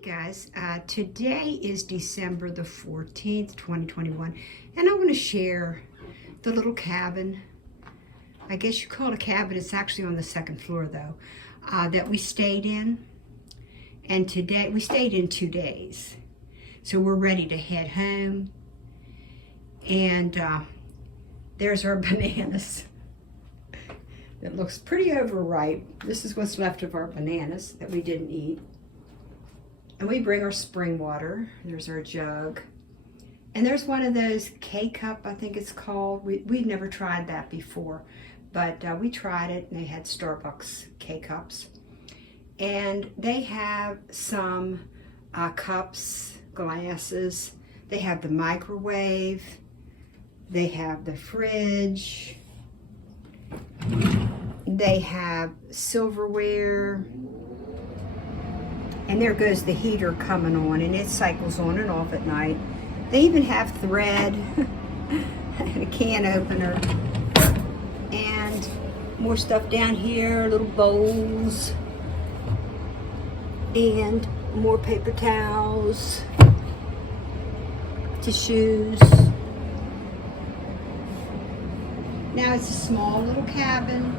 Hey guys, today is December the 14th, 2021, and I want to share the little cabin. I guess you call it a cabin. It's actually on the second floor though, that we stayed in. And today, we stayed in 2 days. So we're ready to head home. And there's our bananas. It looks pretty overripe. This is what's left of our bananas that we didn't eat. And we bring our spring water. There's our jug. And there's one of those K-Cup, I think it's called. We've never tried that before, but we tried it, and they had Starbucks K-Cups. And they have some cups, glasses. They have the microwave. They have the fridge. They have silverware. And there goes the heater coming on, and it cycles on and off at night. They even have thread and a can opener. And more stuff down here, little bowls. And more paper towels, tissues. Now it's a small little cabin.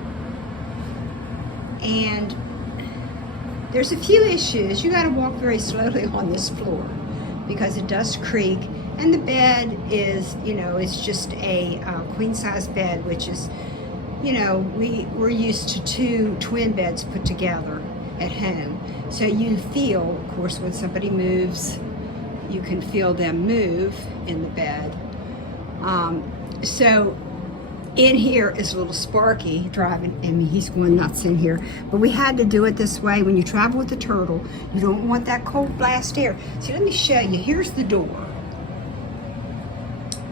And there's a few issues. You got to walk very slowly on this floor because it does creak, and the bed is, it's just a queen size bed, which is, we're used to 2 twin beds put together at home. So you feel, of course, when somebody moves, you can feel them move in the bed. So in here is little Sparky driving. I mean, he's going nuts in here. But we had to do it this way. When you travel with the turtle, you don't want that cold blast air. See, let me show you. Here's the door.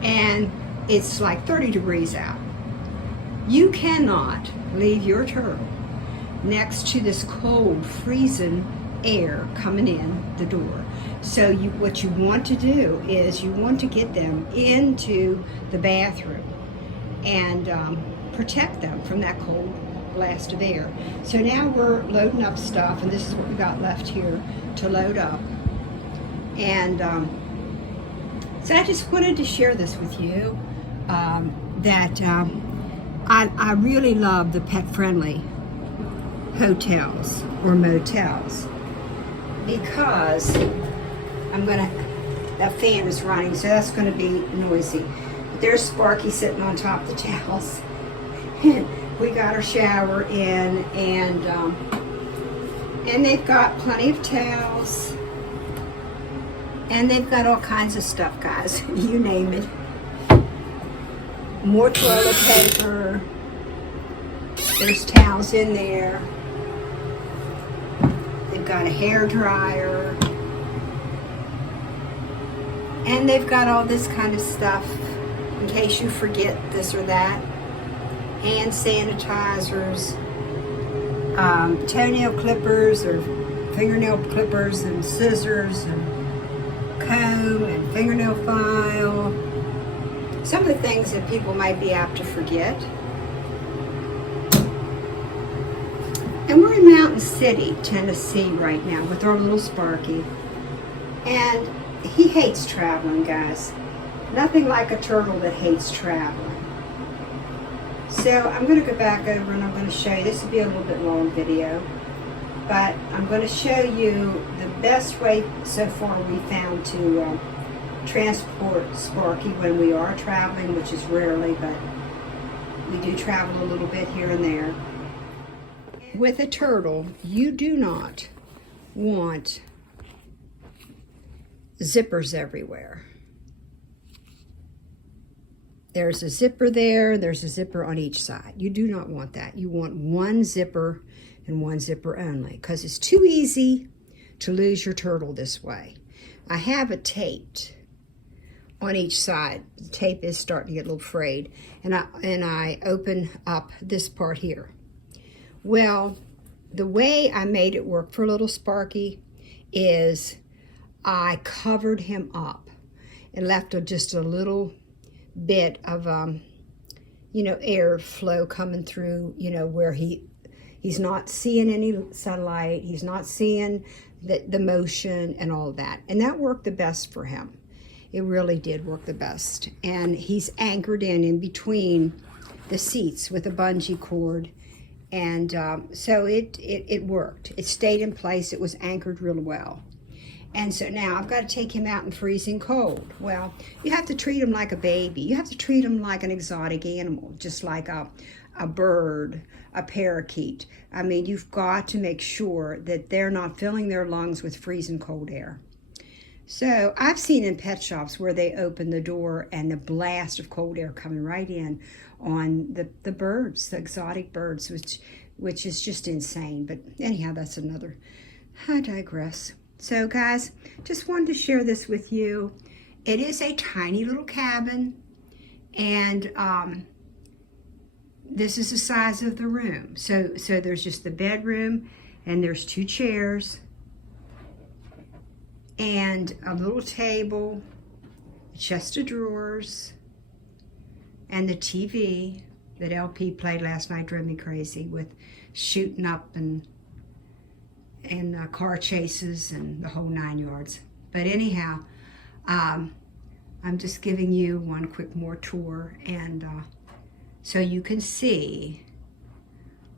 And it's like 30 degrees out. You cannot leave your turtle next to this cold, freezing air coming in the door. So what you want to do is you want to get them into the bathroom and protect them from that cold blast of air. So now we're loading up stuff, and this is what we got left here to load up. And so I just wanted to share this with you, that I really love the pet-friendly hotels or motels, because that fan is running, so that's gonna be noisy. There's Sparky sitting on top of the towels. We got our shower in, and they've got plenty of towels, and they've got all kinds of stuff, guys. You name it. More toilet paper. There's towels in there. They've got a hair dryer, and they've got all this kind of stuff in case you forget this or that. Hand sanitizers, toenail clippers or fingernail clippers, and scissors, and comb, and fingernail file. Some of the things that people might be apt to forget. And we're in Mountain City, Tennessee right now with our little Sparky. And he hates traveling, guys. Nothing like a turtle that hates traveling. So I'm going to go back over, and I'm going to show you. This will be a little bit long video, but I'm going to show you the best way so far we found to transport Sparky when we are traveling, which is rarely, but we do travel a little bit here and there. With a turtle, you do not want zippers everywhere. There's a zipper there, there's a zipper on each side. You do not want that. You want one zipper and one zipper only, because it's too easy to lose your turtle this way. I have it taped on each side. The tape is starting to get a little frayed, and I open up this part here. Well, the way I made it work for little Sparky is I covered him up and left just a little bit of air flow coming through, where he He's not seeing any sunlight. He's not seeing the motion and all of that. And that worked the best for him. It really did work the best. And he's anchored in between the seats with a bungee cord. And so it worked. It stayed in place. It was anchored real well. And so now I've got to take him out in freezing cold. Well, you have to treat him like a baby. You have to treat him like an exotic animal, just like a bird, a parakeet. I mean, you've got to make sure that they're not filling their lungs with freezing cold air. So I've seen in pet shops where they open the door and the blast of cold air coming right in on the birds, the exotic birds, which is just insane. But anyhow, that's another. I digress. So guys, just wanted to share this with you. It is a tiny little cabin, and this is the size of the room. So there's just the bedroom, and there's 2 chairs, and a little table, a chest of drawers, and the TV that LP played last night drove me crazy with shooting up and car chases and the whole 9 yards. But anyhow, I'm just giving you one quick more tour, and so you can see.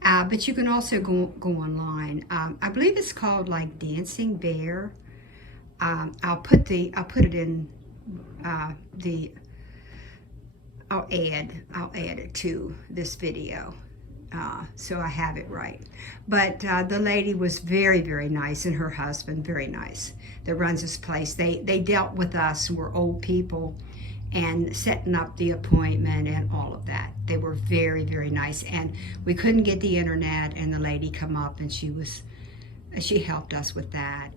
But you can also go online. I believe it's called like Dancing Bear. I'll put it in I'll add it to this video. So I have it right. But the lady was very, very nice, and her husband, very nice, that runs this place. They dealt with us, we're old people, and setting up the appointment and all of that. They were very, very nice. And we couldn't get the internet, and the lady come up, and she helped us with that.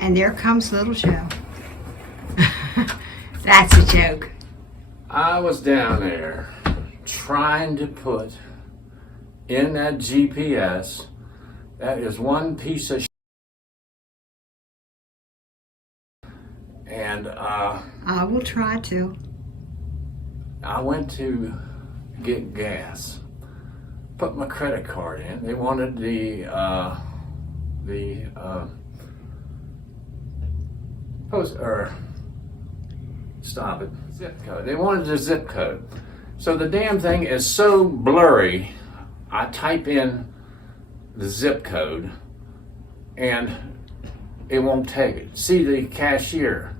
And there comes little Joe. That's a joke. I was down there trying to put in that GPS. That is one piece of and I will try to. I went to get gas, put my credit card in. They wanted the zip code. They wanted the zip code. So the damn thing is so blurry. I type in the zip code and it won't take it. See the cashier.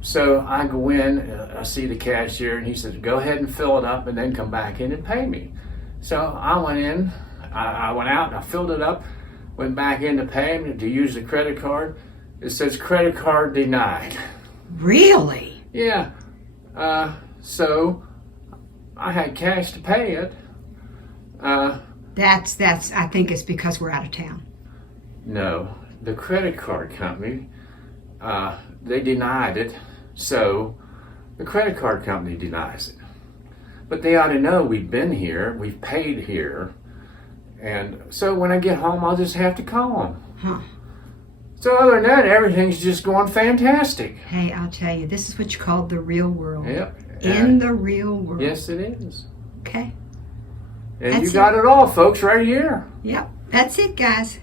So I go in, I see the cashier, and he says, go ahead and fill it up and then come back in and pay me. So I went in, I went out and I filled it up, went back in to pay him to use the credit card. It says credit card denied. Really? Yeah. So I had cash to pay it. That's. I think it's because we're out of town. No, the credit card company, they denied it. So the credit card company denies it. But they ought to know we've been here, we've paid here, and so when I get home, I'll just have to call them. Huh. So other than that, everything's just going fantastic. Hey, I'll tell you, this is what you call the real world. Yep. In the real world. Yes, it is. Okay. And you got it all, folks, right here. Yep. That's it, guys.